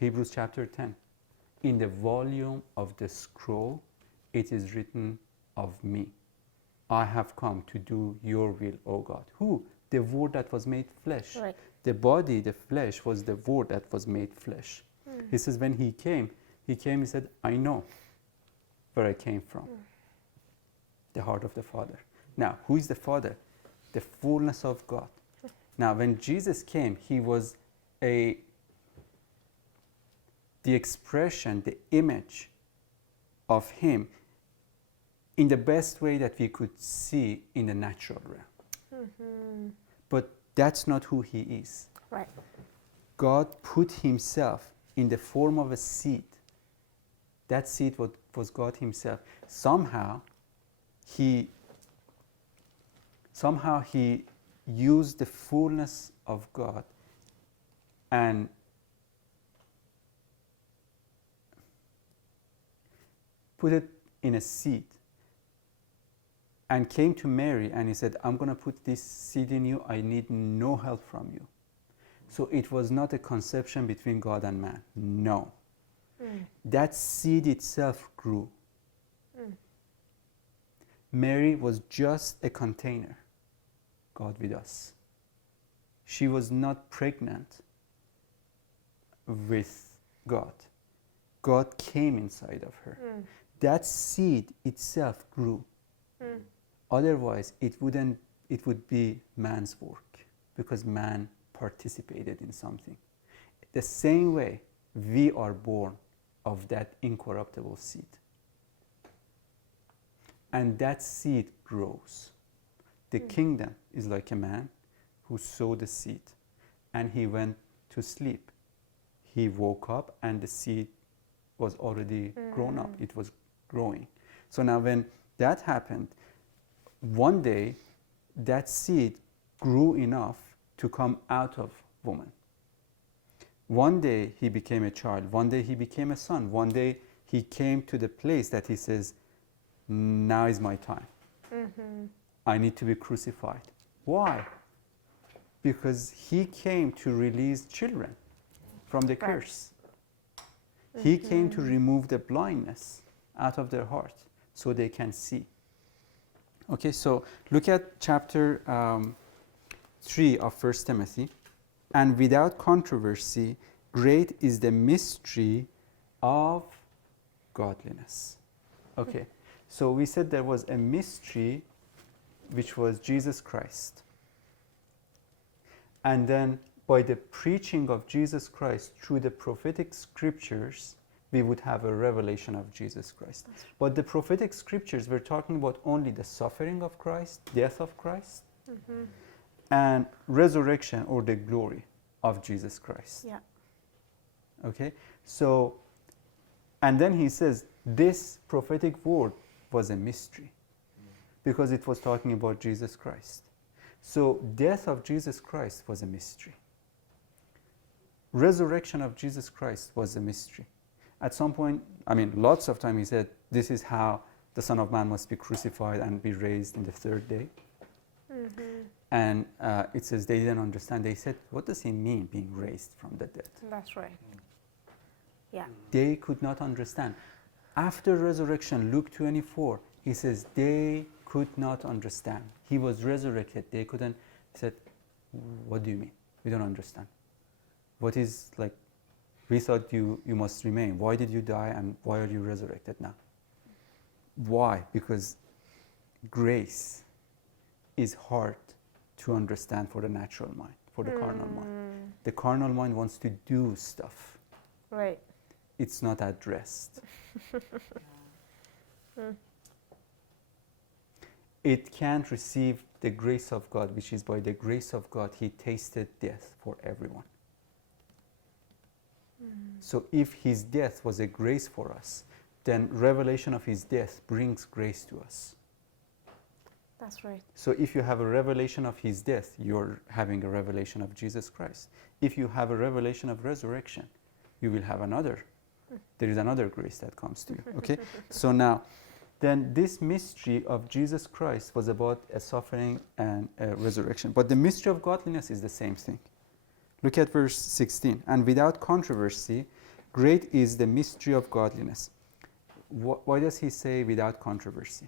Hebrews chapter 10. In the volume of the scroll, it is written of me. I have come to do your will, O God. Who? The Word that was made flesh. Right. The body, the flesh, was the Word that was made flesh. He says when he came, he said, I know where I came from. The heart of the Father. Now, who is the Father? The fullness of God. Now, when Jesus came, he was the expression, the image of him in the best way that we could see in the natural realm. But that's not who he is. Right. God put himself in the form of a seed. That seed was God himself. Somehow he used the fullness of God and put it in a seed and came to Mary and he said, I'm going to put this seed in you. I need no help from you. So it was not a conception between God and man. No. That seed itself grew. Mary was just a container. God with us. She was not pregnant with God. God came inside of her. That seed itself grew. Otherwise, it would be man's work because man participated in something. The same way we are born of that incorruptible seed. And that seed grows. The kingdom is like a man who sowed the seed and he went to sleep. He woke up and the seed was already grown up. It was growing. So now when that happened, one day that seed grew enough to come out of woman. One day he became a child. One day he became a son. One day he came to the place that he says, now is my time. I need to be crucified. Why? Because he came to release children from the curse. He came to remove the blindness out of their heart so they can see. Okay, so look at chapter 3 of 1 Timothy. And without controversy, great is the mystery of godliness. Okay, so we said there was a mystery which was Jesus Christ. And then by the preaching of Jesus Christ through the prophetic scriptures, we would have a revelation of Jesus Christ. But the prophetic scriptures were talking about only the suffering of Christ, death of Christ, and resurrection or the glory of Jesus Christ. Yeah. Okay? So, and then he says, this prophetic word was a mystery because it was talking about Jesus Christ. So, death of Jesus Christ was a mystery. Resurrection of Jesus Christ was a mystery. At some point, lots of time he said, this is how the Son of Man must be crucified and be raised in the third day. And it says they didn't understand. They said, what does he mean being raised from the dead? That's right. Yeah. They could not understand. After resurrection, Luke 24, he says they could not understand. He was resurrected. They couldn't. He said, what do you mean? We don't understand. What is like, we thought you must remain. Why did you die and why are you resurrected now? Why? Because grace is hard to understand for the natural mind, for the carnal mind. The carnal mind wants to do stuff. Right. It's not addressed. It can't receive the grace of God, which is by the grace of God, he tasted death for everyone. So if his death was a grace for us, then revelation of his death brings grace to us. That's right. So if you have a revelation of his death, you're having a revelation of Jesus Christ. If you have a revelation of resurrection, you will have another. There is another grace that comes to you. Okay? So now, then this mystery of Jesus Christ was about a suffering and a resurrection. But the mystery of godliness is the same thing. Look at verse 16. And without controversy, great is the mystery of godliness. Why does he say without controversy?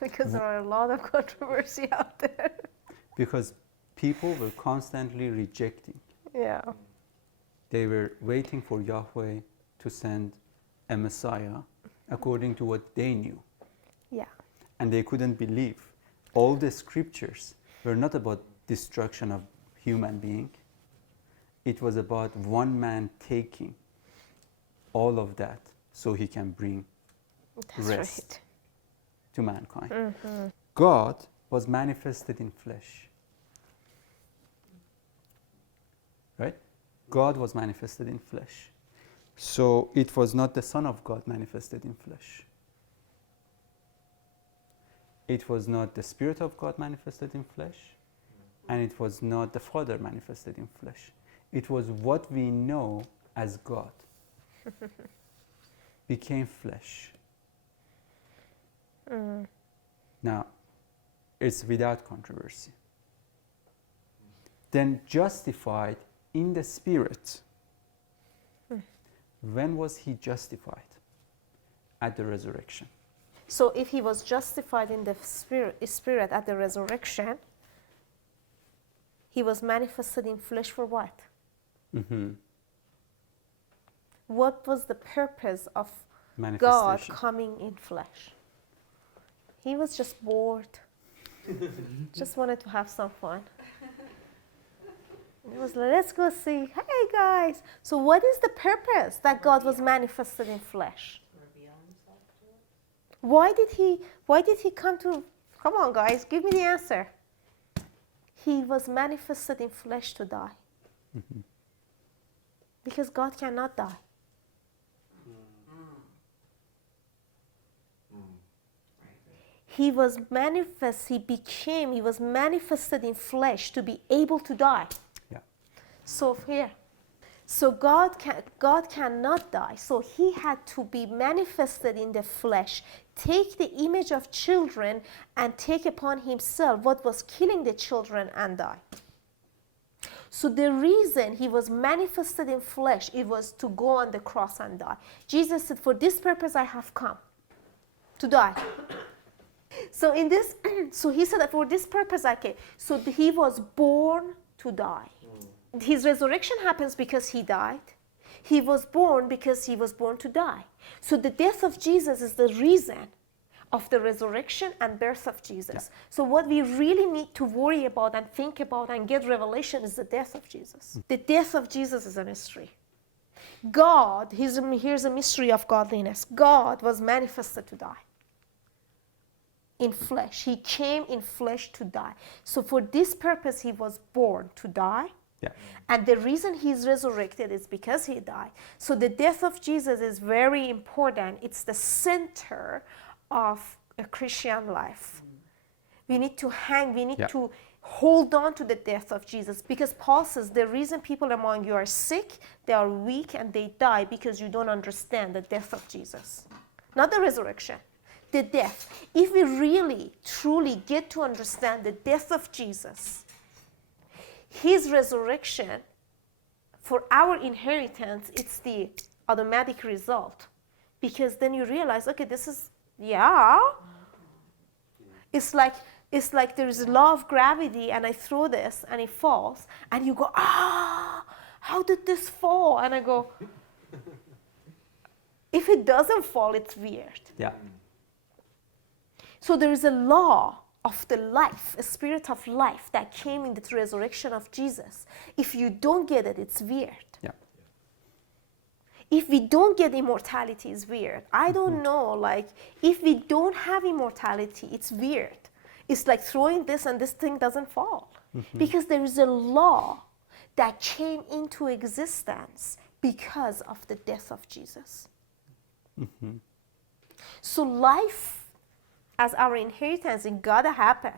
Because there are a lot of controversy out there. Because people were constantly rejecting. Yeah. They were waiting for Yahweh to send a Messiah according to what they knew. Yeah. And they couldn't believe. All the scriptures were not about destruction of human being. It was about one man taking all of that so he can bring That's rest right. to mankind. Mm-hmm. God was manifested in flesh. Right? God was manifested in flesh. So it was not the Son of God manifested in flesh. It was not the Spirit of God manifested in flesh. And it was not the Father manifested in flesh. It was what we know as God became flesh. Now, it's without controversy. Then justified in the Spirit. When was he justified? At the resurrection. So if he was justified in the spirit at the resurrection, he was manifested in flesh for what? Mm-hmm. What was the purpose of God Manifestation. coming in flesh? He was just bored. Just wanted to have some fun. It was like, let's go see. Hey guys. So what is the purpose that God was manifested in flesh? Why did he come to, come on guys, give me the answer. He was manifested in flesh to die. Mm-hmm. Because God cannot die. He was manifested in flesh to be able to die. Yeah. So here, so God cannot die. So he had to be manifested in the flesh, take the image of children and take upon himself what was killing the children and die. So the reason he was manifested in flesh, it was to go on the cross and die. Jesus said, for this purpose I have come, to die. So in this, so he said that for this purpose I came. So he was born to die. His resurrection happens because he died. He was born because he was born to die. So the death of Jesus is the reason of the resurrection and birth of Jesus. Yeah. So what we really need to worry about and think about and get revelation is the death of Jesus. The death of Jesus is a mystery. God, here's a mystery of godliness. God was manifested to die. In flesh. He came in flesh to die. So for this purpose he was born to die. Yeah. And the reason he's resurrected is because he died. So the death of Jesus is very important. It's the center of a Christian life. We need to to hold on to the death of Jesus, because Paul says the reason people among you are sick, they are weak, and they die because you don't understand the death of Jesus. Not the resurrection, the death. If we really, truly get to understand the death of Jesus, his resurrection, for our inheritance, it's the automatic result. Because then you realize, okay, this is, it's like there is a law of gravity and I throw this and it falls and you go, how did this fall? And I go, if it doesn't fall, it's weird. Yeah. So there is a law of the life, a spirit of life that came in the resurrection of Jesus. If you don't get it, it's weird. Yeah. If we don't get immortality, it's weird. I don't know, like, if we don't have immortality, it's weird. It's like throwing this and this thing doesn't fall. Because there is a law that came into existence because of the death of Jesus. So life as our inheritance, it gotta happen.